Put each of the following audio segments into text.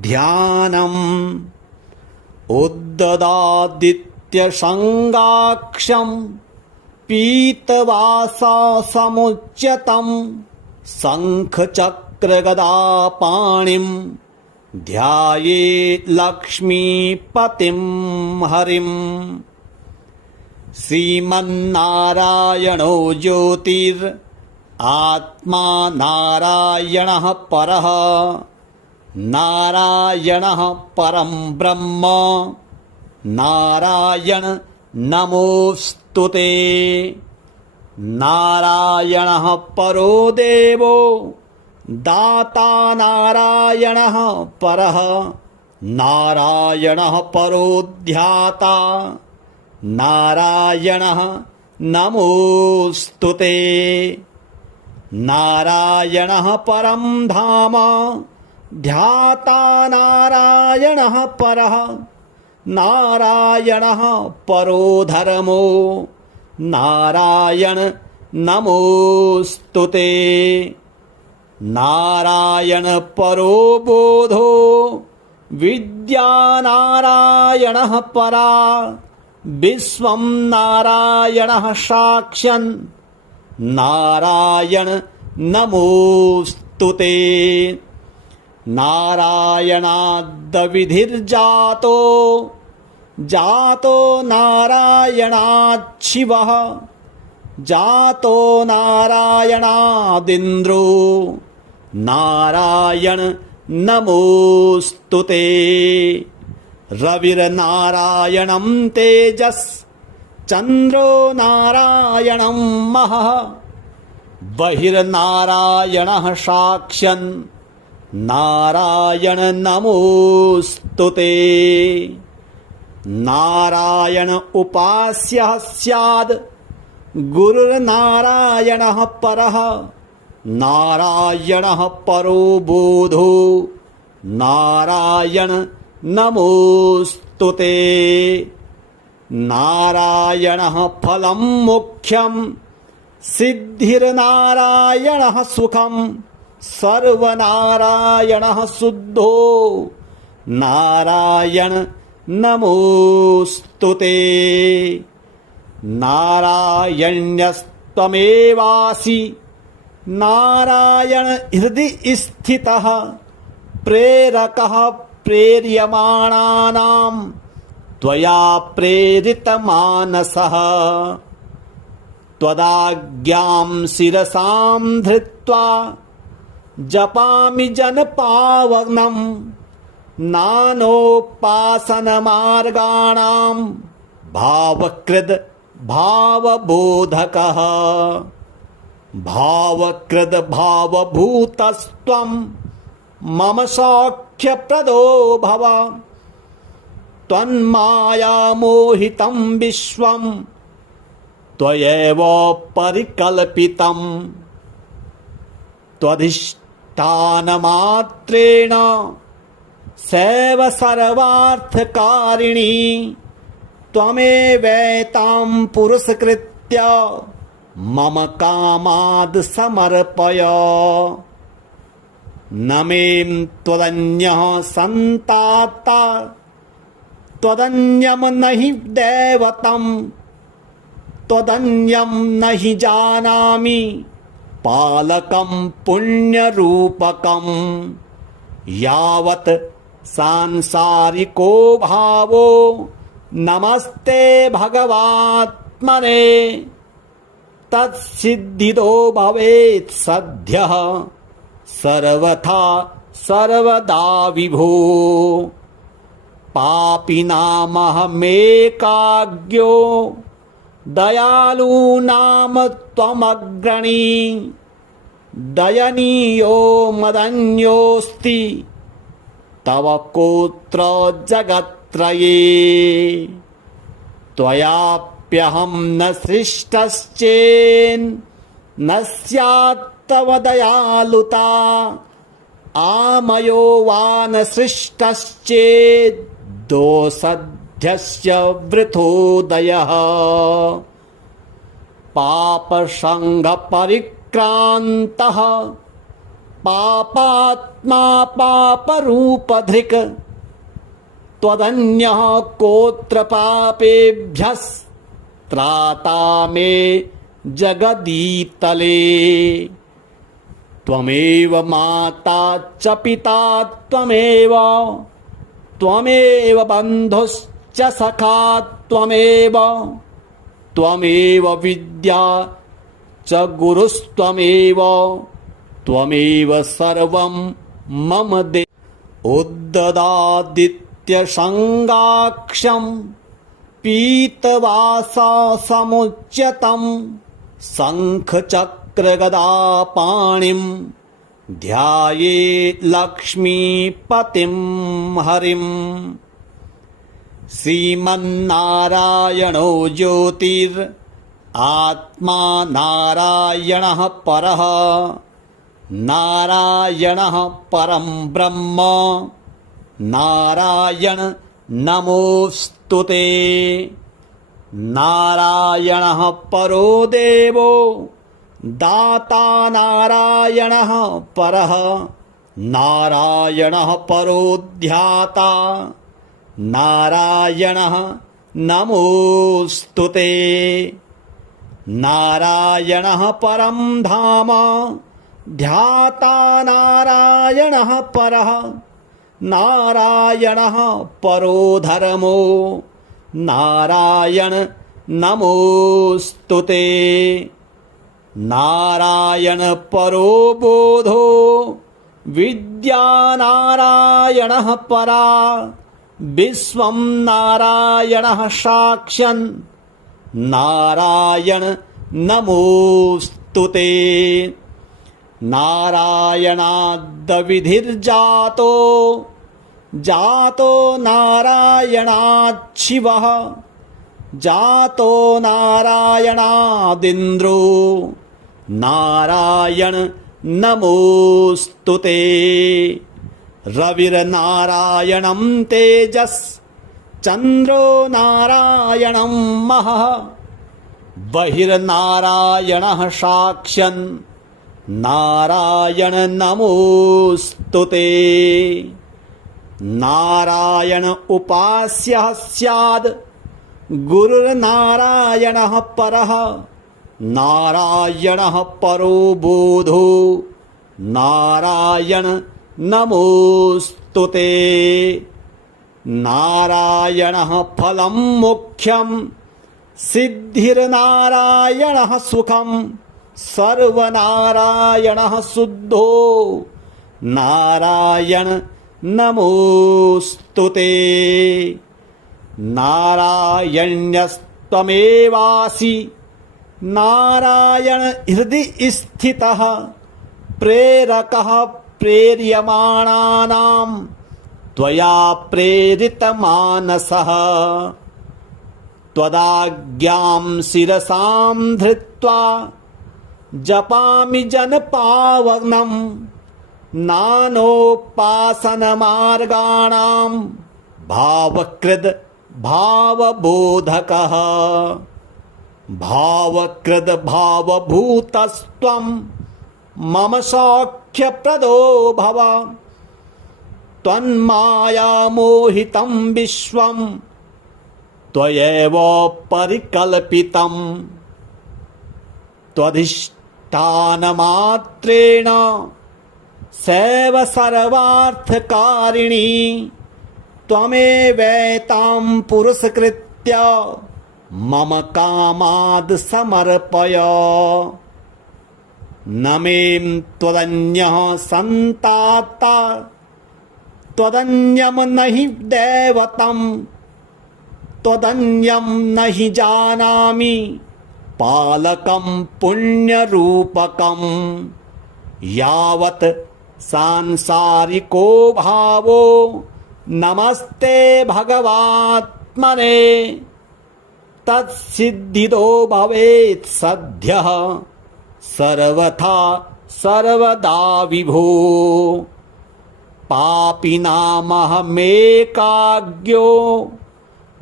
ध्यानम् उद्ददादित्यसङ्गाक्षं पीतवाससमुच्यतं शङ्खचक्रगदापाणिं ध्यायेत् लक्ष्मीपतिं हरिम्। श्रीमन्नारायणो ज्योतिरात्मा नारायणः परः नारायणः परं ब्रह्म नारायण नमोस्तुते। नारायणः परो देवो दाता नारायणः परः नारायणः परो ध्याता नारायणः नमोस्तुते। नारायणः परं धाम ध्याता नारायणः परः नारायणः परो धर्मो नारायण नमोस्तुते। नारायण परो बोधो विद्या नारायणः परा विश्वं नारायणः साक्षन् नारायण नमोस्तुते। नारायणाद्विधिर्जातो जातो नारायणात् शिवः जातो नारायणादिन्द्रो नारायण नमोस्तुते। रविर्नारायणं तेजस् चन्द्रो नारायणं महः बहिर्नारायणः साक्षन् नारायण नमोस्तुते। नारायण उपास्यः स्याद् गुरुर्नारायणः परः नारायणः परो बोधो नारायण नमोस्तुते। नारायणः फलं मोक्षं सिद्धिर्नारायणः सुखं सर्वनारायणः शुद्धो नारायण नमोस्तुते। नारायण्यस्त्वमेवासि नारायण हृदि स्थितः प्रेरकः प्रेर्यमाणानां त्वया प्रेरितमानसः त्वदाज्ञां शिरसां धृत्वा जपामि जनपावनं नानोपासनमार्गाणां भावकृद् भावबोधकः भावकृद् भावभूतस्त्वं मम सौख्यप्रदो भव त्वन्मायामोहितं विश्वं त्वयैव परिकल्पितं त्वधिष्ठानमात्रेण सैव सर्वार्थकारिणी त्वमेवैतां पुरस्कृत्य मम कामाद् समर्पय। न मे त्वदन्यः सन्ताता त्वदन्यं न हि दैवतं त्वदन्यं न हि जानामि पालकं पुण्यरूपकं यावत् सांसारिको भावो नमस्ते भगवात्मने तत्सिद्धिदो भवेत् सद्यः सर्वथा सर्वदा विभो। पापिनामहमेकाज्ञो दयालूनां त्वमग्रणी दयनीयो मदन्योऽस्ति तव कोत्र जगत्त्रये। त्वयाप्यहं न सृष्टश्चेन्न स्यात् तव दयालुता आमयो वा न सृष्टश्चेत् दोषध्यस्य वृथोदयः। पापसङ्गपरिक्रान्तः पापात्मा पापरूपधृक् त्वदन्यः कोऽत्र पापेभ्यस्त्राता मे जगदीतले। त्वमेव माता च पिता त्वमेव, त्वमेव बन्धुश्च सखा त्वमेव, त्वमेव विद्या च गुरुस्त्वमेव, त्वमेव सर्वं मम देव। उद्ददादित्यसङ्गाक्षं पीतवाससमुच्यतं शङ्खचक्रगदापाणिं ध्याये लक्ष्मीपतिं हरिम्। श्रीमन्नारायणो ज्योतिरात्मा नारायणः परः, नारायणः परं ब्रह्म, नारायण नमोऽस्तुते। नारायणः परो देवो दाता, नारायणः परः, नारायणः परो ध्याता, नारायणः नमोऽस्तुते। नारायणः परं धाम, ध्याता नारायणः परः, नारायणः परो धर्मो, नारायण नमोऽस्तुते। नारायण परो बोधो विद्या, नारायणः परा, विश्वं नारायणः साक्षन्, नारायण नमोऽस्तुते। नारायणाद्विधिर्जातो, जातो नारायणात् शिवः, जातो नारायणादिन्द्रो, नारायण नमोऽस्तुते। रविर्नारायणं तेजस्, चन्द्रो नारायणं महः, बहिर्नारायणः साक्षन्, नारायण नमोऽस्तुते। नारायण उपास्यः स्याद्, गुरुर्नारायणः परः, नारायणः परो बोधो, नारायण नमोऽस्तुते। नारायणः फलं मुख्यं, सिद्धिर्नारायणः सुखं, सर्वनारायणः शुद्धो, नारायण नमोऽस्तुते। नारायण्यस्त्वमेवासि, नारायण हृदि स्थितः, प्रेरकः प्रेर्यमाणानां त्वया प्रेरितमानसः। त्वदाज्ञां शिरसां धृत्वा जपामि जनपावनं, नानोपासनमार्गाणां भावकृद् भावबोधकः। भावकृद् भावभूतस्त्वं मम सौख्यप्रदो भव, त्वन्मायामोहितं विश्वं त्वयैव परिकल्पितं। त्वधिष्ठानमात्रेण सैव सर्वार्थकारिणी, त्वमेवैतां पुरस्कृत्य मम कामाद् समर्पय। न मे त्वदन्यः सन्ताता, त्वदन्यं न हि दैवतं, त्वदन्यं न हि जानामि पालकं पुण्यरूपकं। यावत् सांसारिको भावो नमस्ते भगवात्मने, तत्सिद्धिदो भवेत् सद्यः सर्वथा सर्वदा विभो। पापिनामहमेकाज्ञो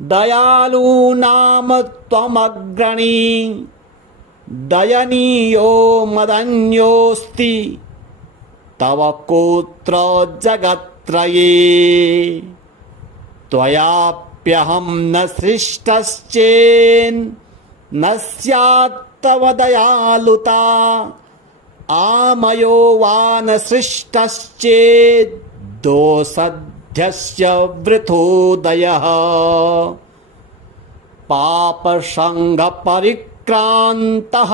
दयालूनां त्वमग्रणी, दयनीयो मदन्योऽस्ति तव कोत्र जगत्त्रये त्वयाप्यहं न सृष्टश्चेन्न स्यात् तव दयालुता आमयो वा न सृष्टश्चेत् दोषध्यस्य वृथोदयः पापसङ्गपरिक्रान्तः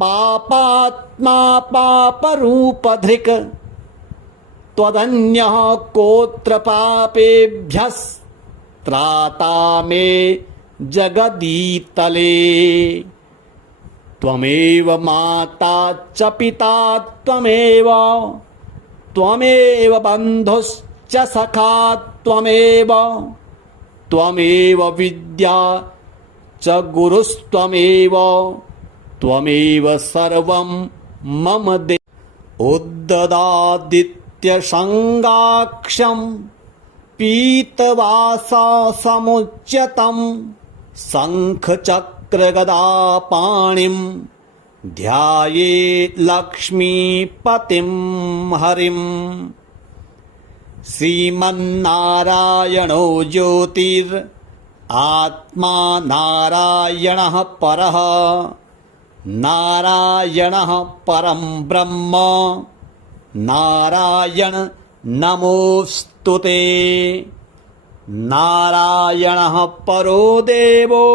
पापात्मा पापरूपधृक् त्वदन्यः कोत्र पापेभ्यस्त्राता मे जगदीतले त्वमेव माता च पिता त्वमेव बन्धुश्च सखा त्वमेव विद्या च गुरुस्त्वमेव सर्वं मम दे उद्ददादित्यसङ्गाक्षं पीतवाससमुच्यतं शङ्खचक्रगदापाणिं ध्यायेत् लक्ष्मीपतिं हरिम् श्रीमन्नारायणो ज्योतिरात्मा नारायणः परः नारायणः परं ब्रह्म नारायण नमोऽस्तुते नारायणः परो देवो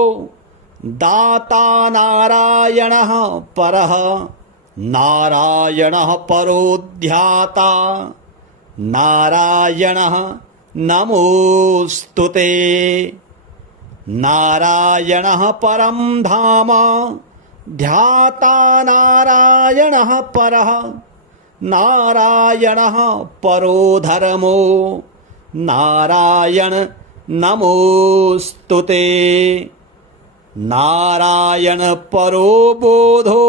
दाता नारायणः परः नारायणः परो ध्याता नारायणः नमोऽस्तुते नारायणः परं धाम ध्याता नारायणः परः नारायणः परो धर्मो नारायण नमोऽस्तुते नारायण परो बोधो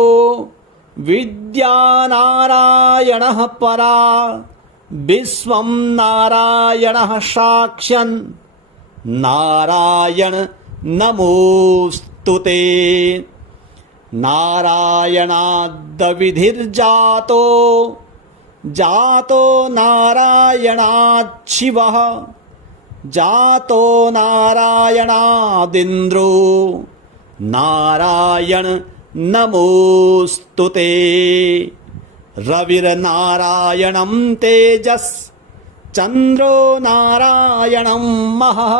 विद्या नारायणः परा विश्वं नारायणः साक्षन् नारायण नमोऽस्तुते नारायणाद्विधिर्जातो जातो नारायणात् शिवः जातो नारायणादिन्द्रो नारायण नमोऽस्तुते रविर्नारायणं तेजस् चन्द्रो नारायणं महः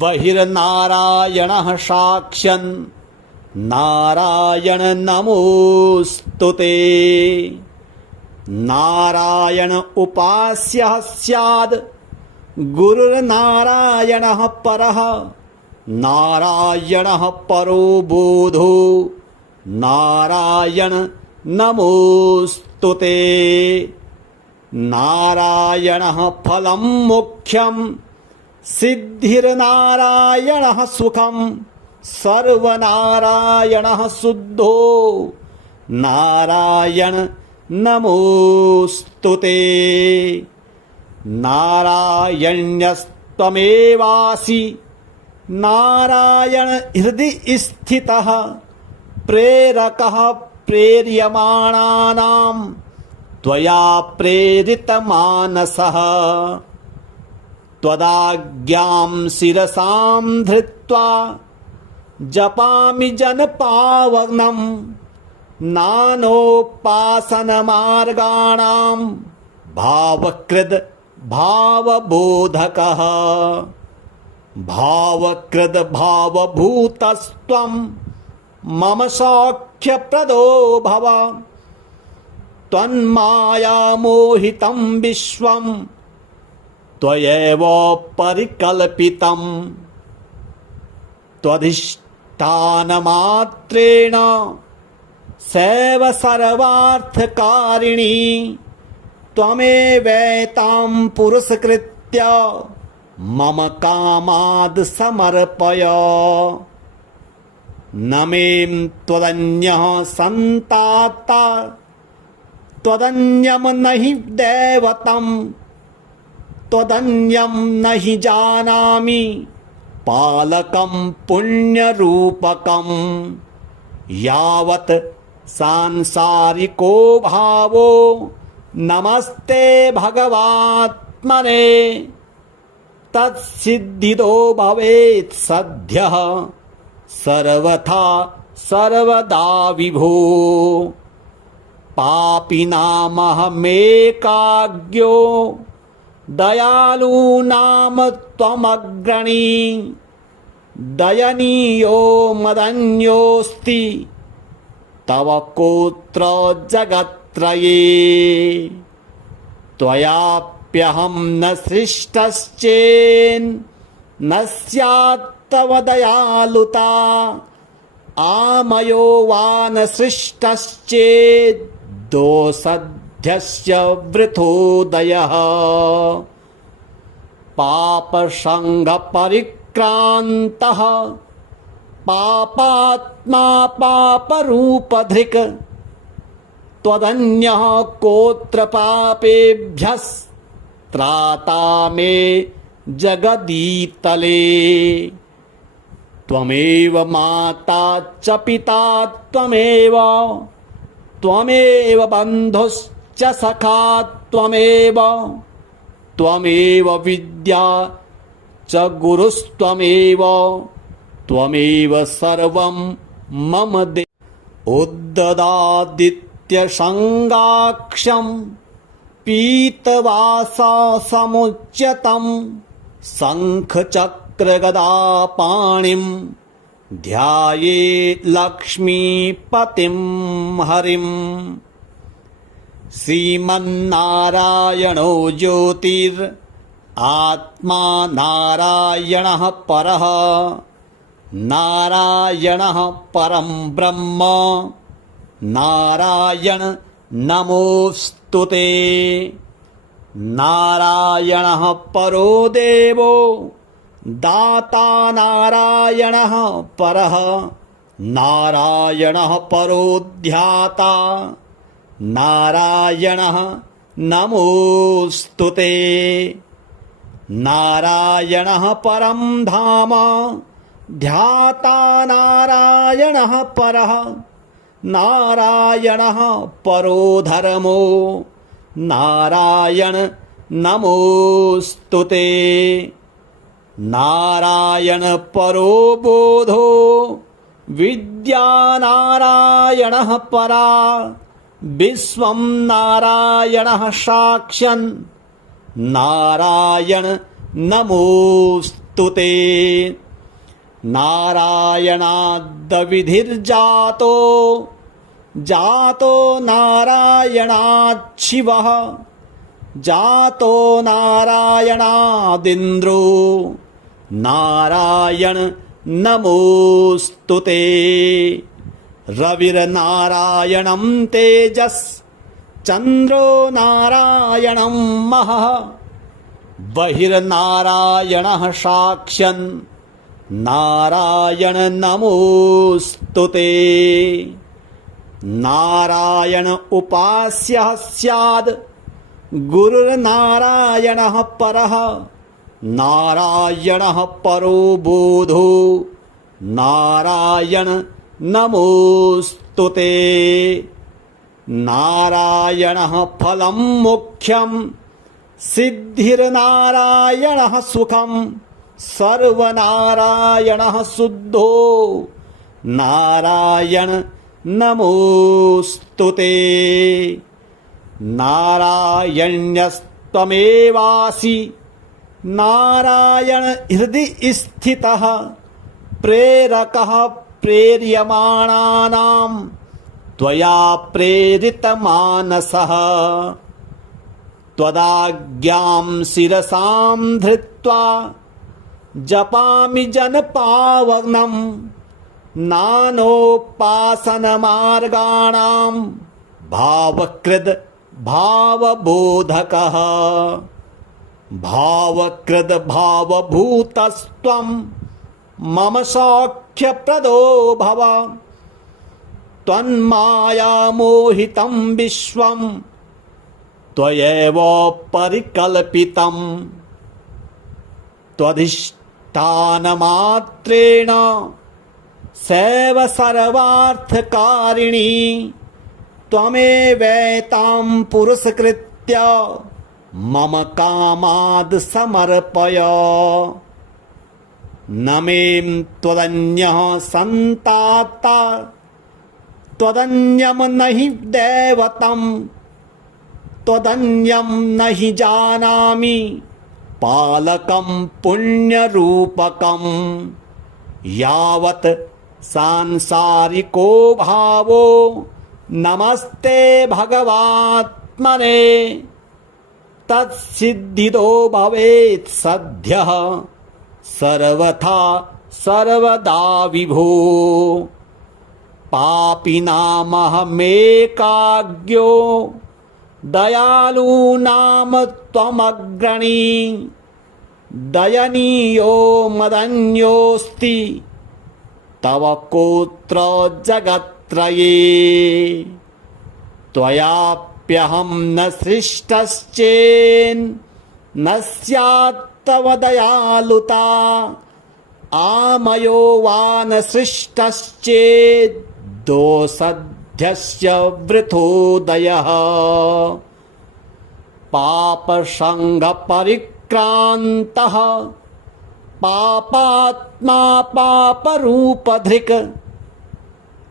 बहिर्नारायणः साक्षन् नारायण नमोऽस्तुते नारायण उपास्यः स्याद् गुरुर्नारायणः परः नारायणः परो बोधो नारायण नमोऽस्तुते नारायणः फलं मोक्षं सिद्धिर्नारायणः सुखं सर्वनारायणः शुद्धो नारायण नमोऽस्तुते नारायण्यस्त्वमेवासि नारायण हृदि स्थितः प्रेरकः प्रेर्यमाणानां त्वया प्रेरितमानसः त्वदाज्ञां शिरसां धृत्वा जपामि जनपावनं नानोपासनमार्गाणां भावकृद् भावबोधकः भावकृद् भावभूतस्त्वं मम सौख्यप्रदो भव त्वन्मायामोहितं विश्वं त्वयैव परिकल्पितं त्वधिष्ठानमात्रेण सैव सर्वार्थकारिणी त्वमेवैतां पुरस्कृत्य मम कामाद् समर्पय न मे त्वदन्यः सन्ताता त्वदन्यं न हि दैवतं त्वदन्यं न हि जानामि पालकं पुण्यरूपकं यावत् सांसारिको भावो नमस्ते भगवात्मने तत्सिद्धिदो भवेत् सद्यः सर्वथा सर्वदा विभो पापिनामहमेकाज्ञो दयालूनाम त्वमग्रणी दयनीयो मदन्योऽस्ति तव कोत्र जगत्त्रये त्वयाप्यहं न सृष्टश्चेन्न स्यात् तव दयालुता आमयो वा न सृष्टश्चेत् दोषध्यस्य वृथोदयः पापसङ्गपरिक्रान्तः पापात्मा पापरूपधृक् त्वदन्यः कोत्र पापेभ्यस्त्राता मे जगदीतले त्वमेव माता च पिता त्वमेव त्वमेव बन्धुश्च सखा त्वमेव त्वमेव विद्या च गुरुस्त्वमेव त्वमेव सर्वं मम दे उद्ददादित्यसङ्गाक्षं पीतवाससमुच्यतं शङ्खचक्रगदापाणिं ध्याये लक्ष्मीपतिं हरिं श्रीमन्नारायणो ज्योतिरात्मा नारायणः परः नारायणः परं ब्रह्म नारायण नमोऽस्तुते नारायणः परो देवो दाता नारायणः परः नारायणः परो ध्याता नारायणः नमोऽस्तुते नारायणः परं धाम ध्याता नारायणः परः नारायणः परो धर्मो नारायण नमोऽस्तुते नारायण परो बोधो विद्या नारायणः परा विश्वं नारायणः साक्षन् नारायण नमोऽस्तुते नारायणाद्विधिर्जातो जातो नारायणात् शिवः जातो नारायणादिन्द्रो नारायण नमोऽस्तुते रविर्नारायणं तेजस् चन्द्रो नारायणं महः बहिर्नारायणः साक्षन् नारायण नमोऽस्तुते नारायण उपास्यः स्याद् गुरुर्नारायणः परः नारायणः परो बोधो नारायण नमोऽस्तुते नारायणः फलं मोक्षं सिद्धिर्नारायणः सुखं सर्वनारायणः शुद्धो नारायण नमोऽस्तुते नारायण्यस्त्वमेवासि नारायण हृदि स्थितः प्रेरकः प्रेर्यमाणानां त्वया प्रेरितमानसः त्वदाज्ञां शिरसां धृत्वा जपामि जनपावनं नानोपासनमार्गाणां भावकृद् भावबोधकः भावकृद् भावभूतस्त्वं मम सौख्यप्रदो भव त्वन्मायामोहितं विश्वं त्वयैव परिकल्पितं त्वधिष्ठानमात्रेण सैव सर्वार्थकारिणी त्वमेवैतां पुरस्कृत्य मम कामाद् समर्पय। न मे त्वदन्यः सन्ताता त्वदन्यं न हि दैवतं त्वदन्यं न हि जानामि पालकं पुण्यरूपकं। यावत् सांसारिको भावो नमस्ते भगवात्मने तत्सिद्धिदो भवेत् सद्यः सर्वथा सर्वदा विभो। पापिनामहमेकाज्ञो दयालूनां त्वमग्रणी दयनीयो मदन्योऽस्ति तव कोत्र जगत्त्रये। त्वयाप्यहं न सृष्टश्चेन्न स्यात् तव दयालुता आमयो वा न सृष्टश्चेत् दोषध्यस्य वृथोदयः। पापसङ्गपरिक्रान्तः पापात्मा पापरूपधृक्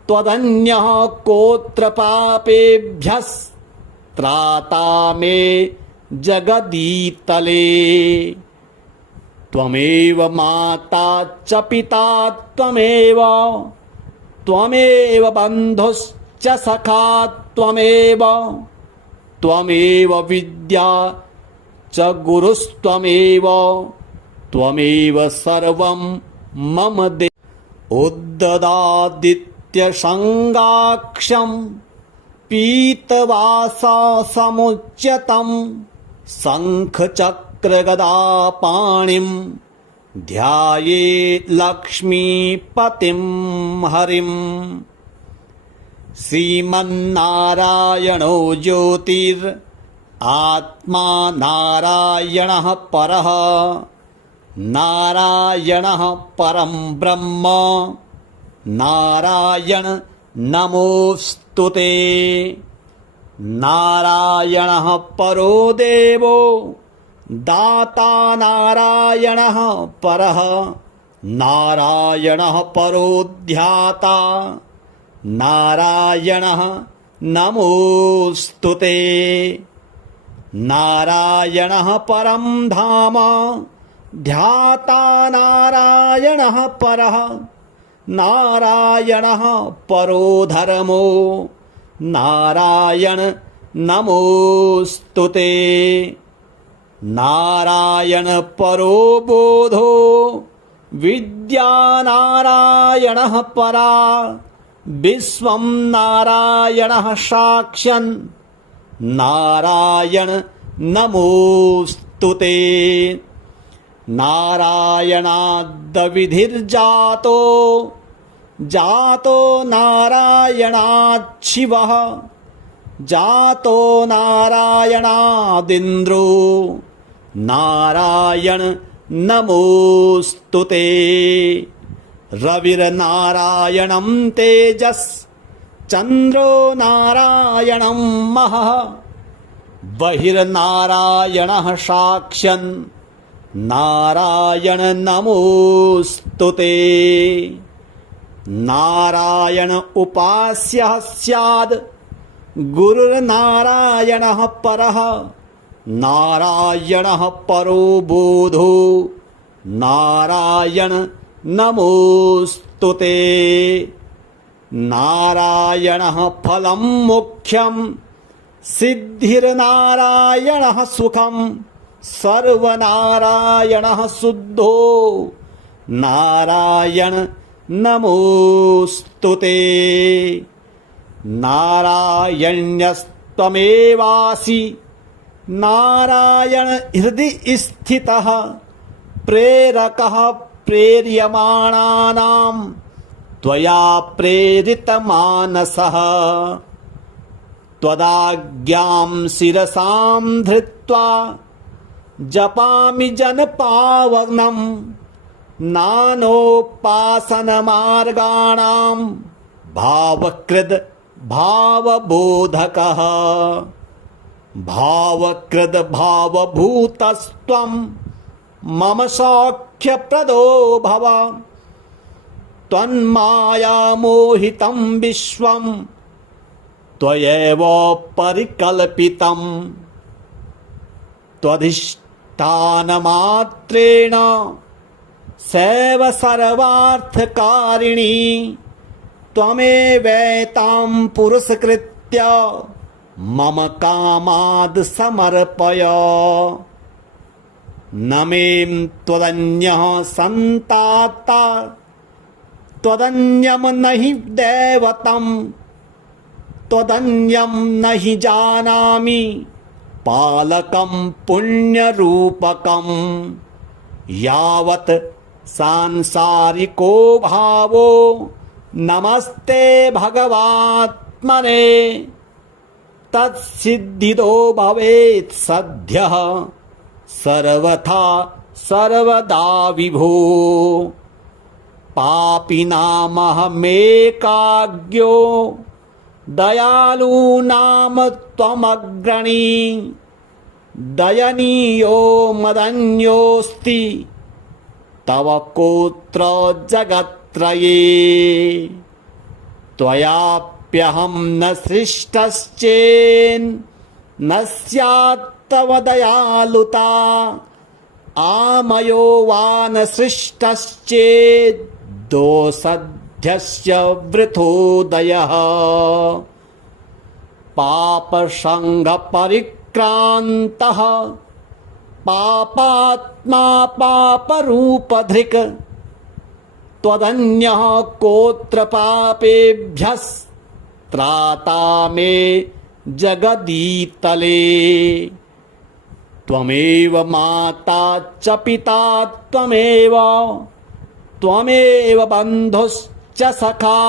त्वदन्यः कोऽत्र पापेभ्यस्त्राता मे जगदीतले। त्वमेव माता च पिता त्वमेव त्वमेव बन्धुश्च सखा त्वमेव त्वमेव विद्या च गुरुस्त्वमेव त्वमेव सर्वं मम देव। उद्ददादित्यसङ्गाक्षं पीतवाससमुच्यतं शङ्खचक्रगदापाणिं ध्यायेत् लक्ष्मीपतिं हरिम्। श्रीमन्नारायणो ज्योतिरात्मा नारायणः परः नारायणः परं ब्रह्म नारायण नमोऽस्तुते। नारायणः परो देवो दाता नारायणः परः नारायणः परो ध्याता नारायणः नमोऽस्तुते। नारायणः परं धाम ध्याता नारायणः परः नारायणः परो धर्मो नारायण नमोऽस्तुते। नारायण परो बोधो विद्या नारायणः परा विश्वं नारायणः साक्ष्यन् नारायण नमोऽस्तुते। नारायणाद्विधिर्जातो जातो नारायणात् शिवः जातो नारायणादिन्द्रो नारायण नमोऽस्तुते। रविर्नारायणं तेजस् चन्द्रो नारायणं महः बहिर्नारायणः साक्ष्यन् नारायण नमोऽस्तुते। नारायण उपास्यः स्याद् गुरुर्नारायणः परः नारायणः परो बोधो नारायण नमोऽस्तुते। नारायणः फलं मोक्षं सिद्धिर्नारायणः सुखं सर्वनारायणः शुद्धो नारायण नमोऽस्तुते। नारायण्यस्त्वमेवासि नारायण हृदि स्थितः प्रेरकः प्रेर्यमाणानां त्वया प्रेरितमानसः। त्वदाज्ञां शिरसां धृत्वा जपामि जनपावनं नानोपासनमार्गाणां भावकृद् भावबोधकः भावकृद् भावभूतस्त्वं मम सौख्यप्रदो भव त्वन्मायामोहितं विश्वं त्वयैव परिकल्पितं त्वधिष्ठानमात्रेण सैव सर्वार्थकारिणी त्वमेवैतां पुरस्कृत्य मम कामाद् समर्पय न मे त्वदन्यः सन्ताता त्वदन्यं न हि दैवतं त्वदन्यं न हि जानामि पालकं पुण्यरूपकं यावत् सांसारिको भावो नमस्ते भगवात्मने तत्सिद्धिदो भवेत् सद्यः सर्वथा सर्वदा विभो पापिनामहमेकाज्ञो दयालूनां त्वमग्रणी दयनीयो मदन्योऽस्ति तव कोऽत्र जगत्त्रये त्वयाप्यहं न सृष्टश्चेन्न स्यात् तव दयालुता आमयो वा न सृष्टश्चेत् दोषध्यस्य वृथोदयः पापसङ्गपरिक्रान्तः पापात्मा पापरूपधृक् त्वदन्यः कोऽत्र पापेभ्यस्त्राता मे जगदीतले त्वमेव माता च पिता त्वमेव त्वमेव बन्धुश्च सखा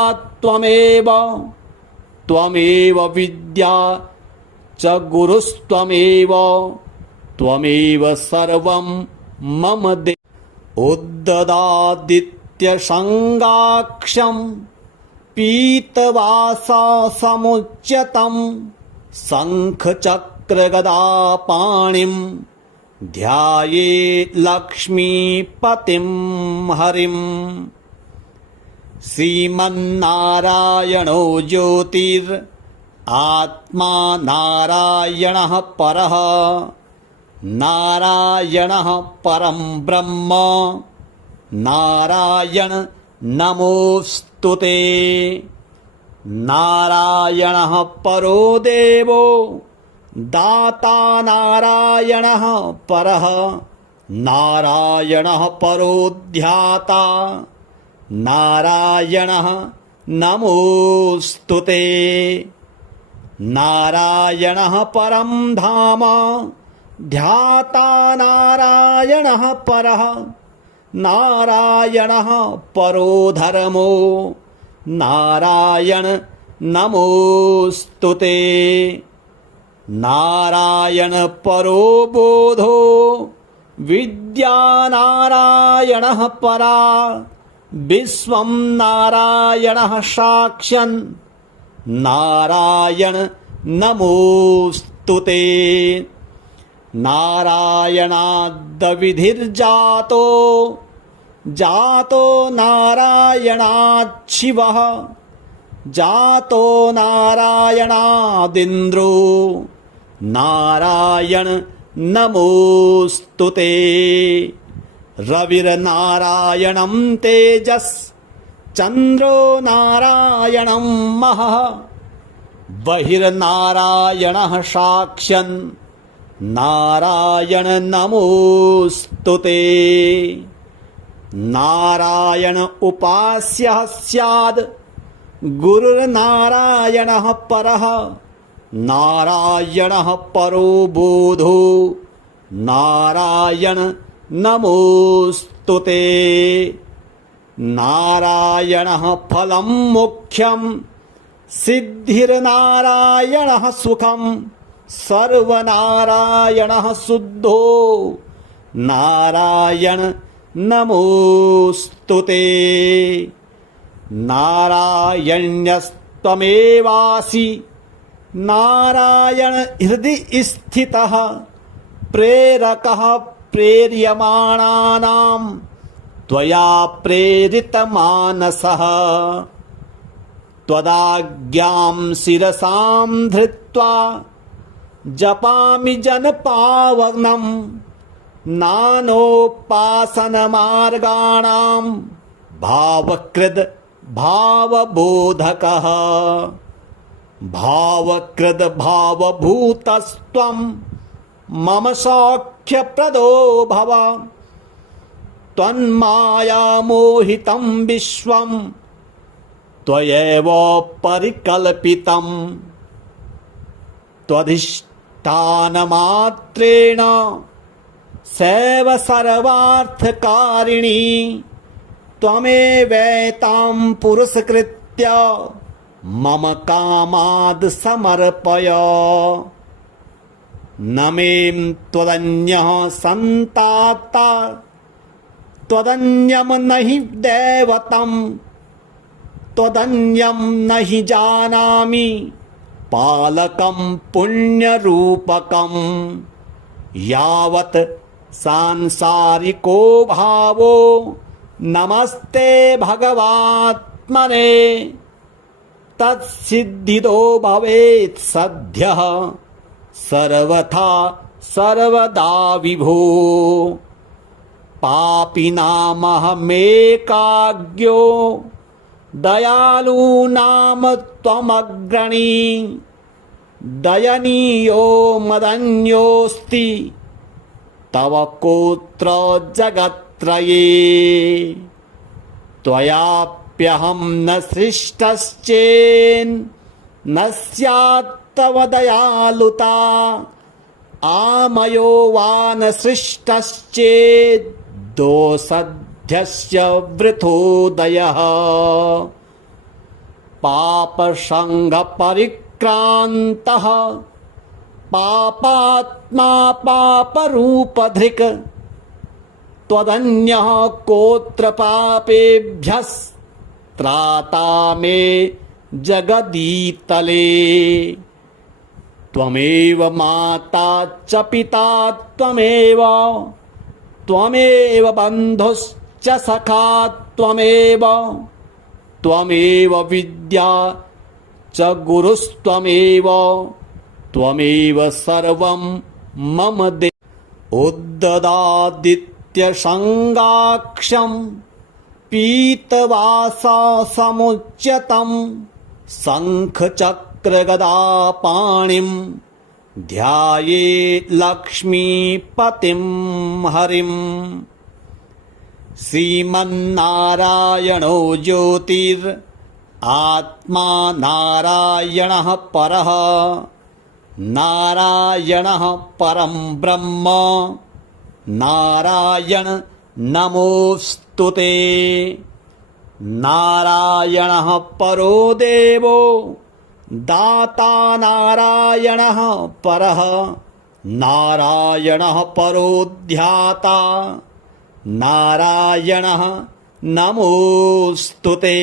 त्वमेव त्वमेव विद्या च गुरुस्त्वमेव त्वमेव सर्वं मम दे उद्ददादित्यसङ्गाक्षं पीतवाससमुच्यतं शङ्खचक्रगदापाणिं ध्याये लक्ष्मीपतिं हरिं श्रीमन्नारायणो ज्योतिरात्मा नारायणः परः नारायणः परं ब्रह्म नारायण नमोऽस्तुते नारायणः परो देवो दाता नारायणः परः नारायणः परो ध्याता नारायणः नमोऽस्तुते नारायणः परं धाम ध्याता नारायणः परः नारायणः परो धर्मो नारायण नमोऽस्तुते नारायण परो बोधो विद्या नारायणः परा विश्वं नारायणः साक्ष्यन् नारायण नमोऽस्तुते नारायणाद्विधिर्जातो जातो नारायणात् शिवः जातो नारायणादिन्द्रो नारायण नमोऽस्तुते रविर्नारायणं तेजस् चन्द्रो नारायणं महः बहिर्नारायणः साक्ष्यन् नारायण नमोऽस्तुते नारायण उपास्यः स्याद् गुरुर्नारायणः परः नारायणः परो बोधो नारायण नमोऽस्तुते नारायणः फलं मोक्षं सिद्धिर्नारायणः सुखं सर्वनारायणः शुद्धो नारायण नमोऽस्तुते नारायण्यस्त्वमव्यक्तं त्वमेवासि नारायण हृदि स्थितः प्रेरकः प्रेर्यमाणानां त्वया प्रेरितमानसः त्वदाज्ञां शिरसां धृत्वा जपामि जनपावनं नानोपासनमार्गाणां भावकृद् भावबोधकः भावकृद् भावभूतस्त्वं मम सौख्यप्रदो भव त्वन्मायामोहितं विश्वं त्वयैव परिकल्पितं त्वधिष्ठानमात्रेण सैव सर्वार्थकारिणी त्वमेवैतां पुरस्कृत्य मम कामाद् समर्पय न मे त्वदन्यः सन्ताता त्वदन्यं न हि दैवतं त्वदन्यं न हि जानामि पालकं पुण्यरूपकं यावत् सांसारिको भावो नमस्ते भगवात्मने तत्सिद्धिदो भवेत् सद्यः सर्वथा सर्वदा विभो पापिनामहमेकाज्ञो दयालूनां त्वमग्रणी दयनीयो मदन्योऽस्ति तव कोत्र जगत्त्रये त्वयाप्यहं न सृष्टश्चेन्न स्यात् तव दयालुता आमयो वा न सृष्टश्चेत् दोषध्यस्य वृथोदयः पापसङ्गपरिक्रान्तः पापात्मा पापरूपधृक् त्वदन्यः कोत्र पापेभ्यस्त्राता मे जगदीतले त्वमेव माता च पिता त्वमेव बन्धुश्च सखा त्वमेव विद्या च गुरुस्त्वमेव सर्वं मम दे उद्ददादित्यसङ्गाक्षं पीतवाससमुच्यतं शङ्खचक्रगदापाणिं ध्याये लक्ष्मीपतिं हरिम् श्रीमन्नारायणो ज्योतिरात्मा नारायणः परः नारायणः परं ब्रह्म नारायण नमोऽस्तुते नारायणः परो देवो दाता नारायणः परः नारायणः परो ध्याता नारायणः नमोऽस्तुते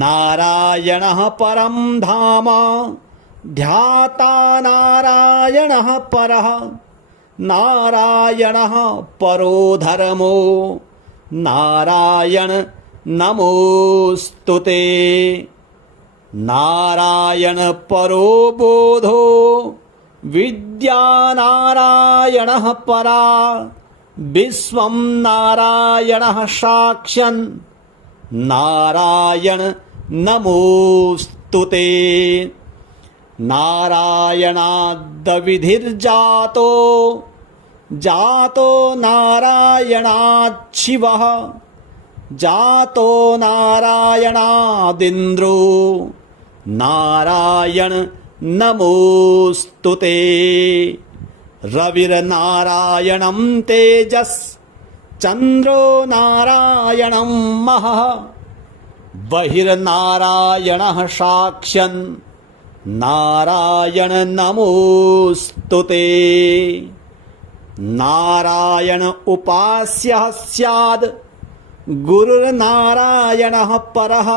नारायणः परं धाम ध्याता नारायणः परः नारायणः परो धर्मो नारायण नमोऽस्तुते नारायण परो बोधो विद्या नारायणः परा विश्वं नारायणः साक्षन् नारायण नमोऽस्तुते नारायणाद्विधिर्जातो जातो नारायणात् शिवः जातो नारायणादिन्द्रो नारायण नमोऽस्तुते रविर्नारायणं तेजस् चन्द्रो नारायणं महः बहिर्नारायणः साक्षन् नारायण नमोऽस्तुते नारायण उपास्यः स्याद् गुरुर्नारायणः परः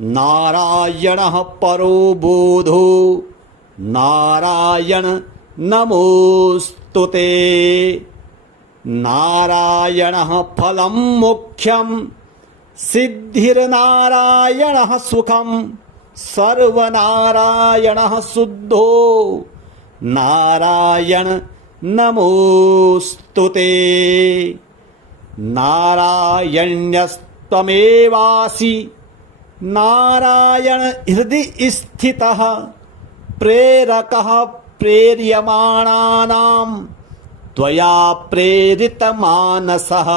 नारायणः परो बोधो नारायण नमोस्तुते। नारायणः फलं मोक्षं सिद्धिर्नारायणः सुखं सर्वनारायणः शुद्धो नारायण नमोस्तुते। नारायण्यस्त्वमेवासि नारायण हृदि स्थितः प्रेरकः प्रेर्यमाणानां त्वया प्रेरितमानसः।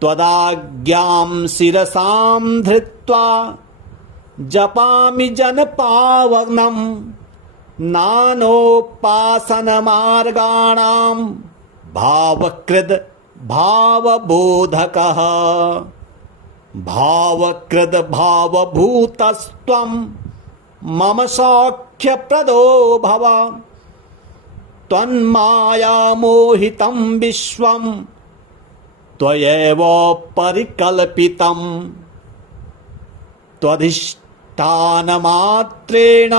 त्वदाज्ञां शिरसां धृत्वा जपामि जनपावनं नानोपासनमार्गाणां भावकृद् भावबोधकः। भावकृद् भावभूतस्त्वं मम सौख्यप्रदो भव। त्वन्मायामोहितं विश्वं त्वयैव परिकल्पितम्। त्वधिष्ठानमात्रेण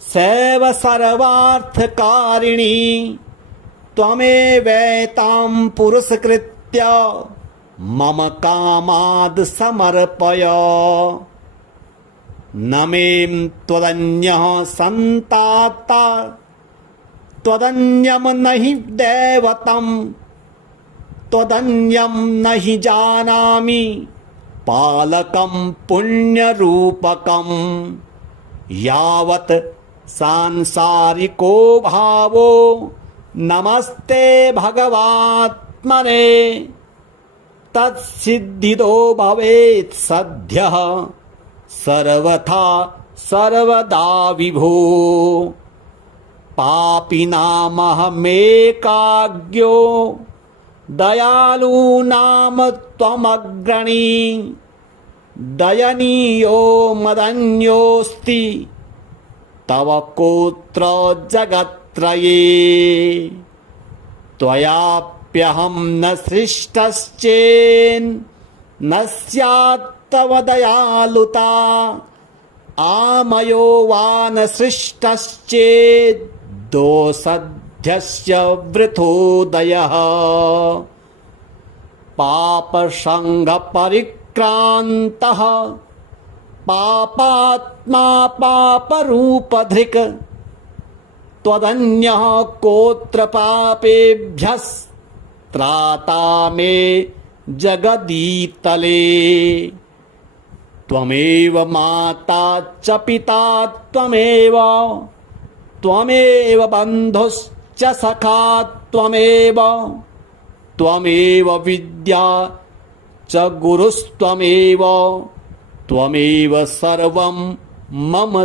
सैव सर्वार्थकारिणी त्वमेवैतां पुरस्कृत्य मम कामाद् समर्पय। न मे त्वदन्यः सन्ताता त्वदन्यं न हि दैवतं त्वदन्यं न हि जानामि पालकं पुण्यरूपकं। यावत् सांसारिको भावो नमस्ते भगवात्मने तत्सिद्धिदो भवेत् सद्यः सर्वथा सर्वदा विभो। पापिनामहमेकाज्ञो दयालूनां त्वमग्रणी। दयनीयो मदन्योऽस्ति तव कोऽत्र जगत्त्रये। त्वयाप्यहं न सृष्टश्चेन्न स्यात् तव दयालुता। आमयो वा न सृष्टश्चेत् दोषध्यस्य वृथोदयः। पापसङ्गपरिक्रान्तः पापात्मा पापरूपधृक्। त्वदन्यः कोऽत्र पापेभ्यः त्राता मे जगदीतले। त्वमेव माता च पिता त्वमेव त्वमेव बन्धुश्च सखा त्वमेव त्वमेव विद्या च गुरुस्त्वमेव त्वमेव सर्वं मम